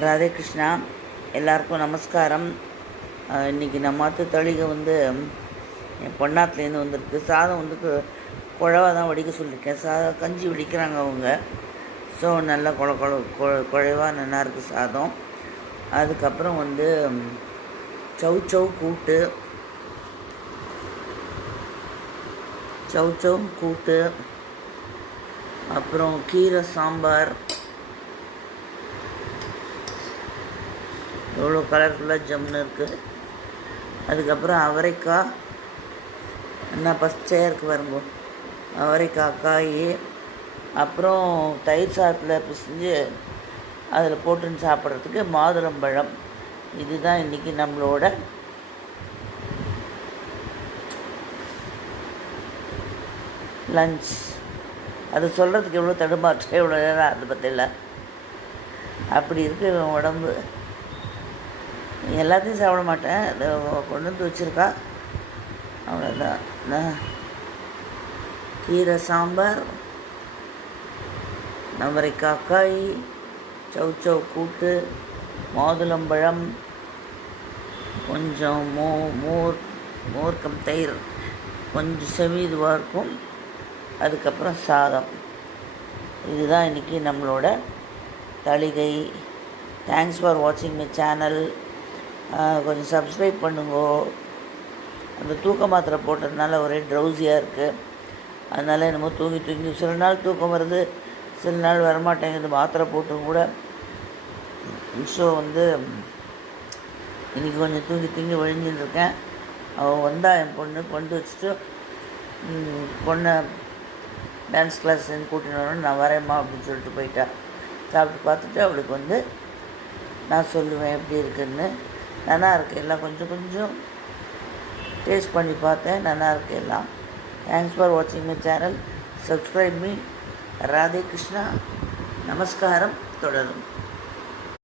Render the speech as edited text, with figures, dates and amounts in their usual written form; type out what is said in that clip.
ராதே கிருஷ்ணா. எல்லாருக்கும் நமஸ்காரம். இன்றைக்கி நம்ம தளிகை என் பொன்னாத்துலேருந்து வந்திருக்கு. சாதம் குழவா தான் வடிக்க சொல்லியிருக்கேன். கஞ்சி வடிக்கிறாங்க அவங்க. ஸோ நல்லா குழைவாக நல்லாயிருக்கு சாதம். அதுக்கப்புறம் சௌ கூட்டு, அப்புறம் கீரை சாம்பார். எவ்வளோ கலர்ஃபுல்லாக ஜம்னு இருக்குது. அதுக்கப்புறம் அவரைக்காய் என்ன பச்சையாக இருக்குது பாருங்க. அவரைக்காய் காய், அப்புறம் தயிர் சாதத்தில் பிசைஞ்சு அதில் போட்டுன்னு சாப்பிட்றதுக்கு மாதுளம்பழம். இதுதான் இன்றைக்கி நம்மளோட லஞ்ச். அது சொல்கிறதுக்கு எவ்வளோ தடுமாற்றம், எவ்வளோ நேரம் அதை பற்றில அப்படி இருக்குது இவன் உடம்பு. எல்லாத்தையும் சாப்பிட மாட்டேன், அதை கொண்டு வந்து வச்சுருக்கா, அவ்வளோதான். கீரை சாம்பார், அவரைக்காய் காய், சௌ கூட்டு, மாதுளம்பழம், கொஞ்சம் மோர்க்கம் தயிர், கொஞ்சம் செவிதுவாக இருக்கும். அதுக்கப்புறம் சாதம். இதுதான் இன்றைக்கி நம்மளோட தளிகை. தேங்க்ஸ் ஃபார் வாட்சிங் மை சேனல். கொஞ்சம் சப்ஸ்கிரைப் பண்ணுங்க. அந்த தூக்க மாத்திரை போட்டதுனால ஒரே ட்ரௌசியாக இருக்குது. அதனால் என்னமோ தூங்கி சில நாள் தூக்கம் வருது, சில நாள் வரமாட்டேங்குது மாத்திரை போட்டும் கூட. ஸோ இன்றைக்கி கொஞ்சம் தூங்கி ஒழிஞ்சின்னு இருக்கேன். அவள் வந்தால் என் பொண்ணு கொண்டு வச்சுட்டு பொண்ணை டான்ஸ் கிளாஸ் கூட்டின்னு வரணும். நான் வரேம்மா அப்படின்னு சொல்லிட்டு போயிட்டா. சாப்பிட்டு பார்த்துட்டு அவளுக்கு நான் சொல்லுவேன் எப்படி இருக்குன்னு. நல்லா இருக்குது எல்லாம். கொஞ்சம் டேஸ்ட் பண்ணி பார்த்தேன், நல்லா இருக்குது எல்லாம். தேங்க்ஸ் ஃபார் வாட்சிங் my channel. Subscribe me. Radhe Krishna. நமஸ்காரம். தொடரும்.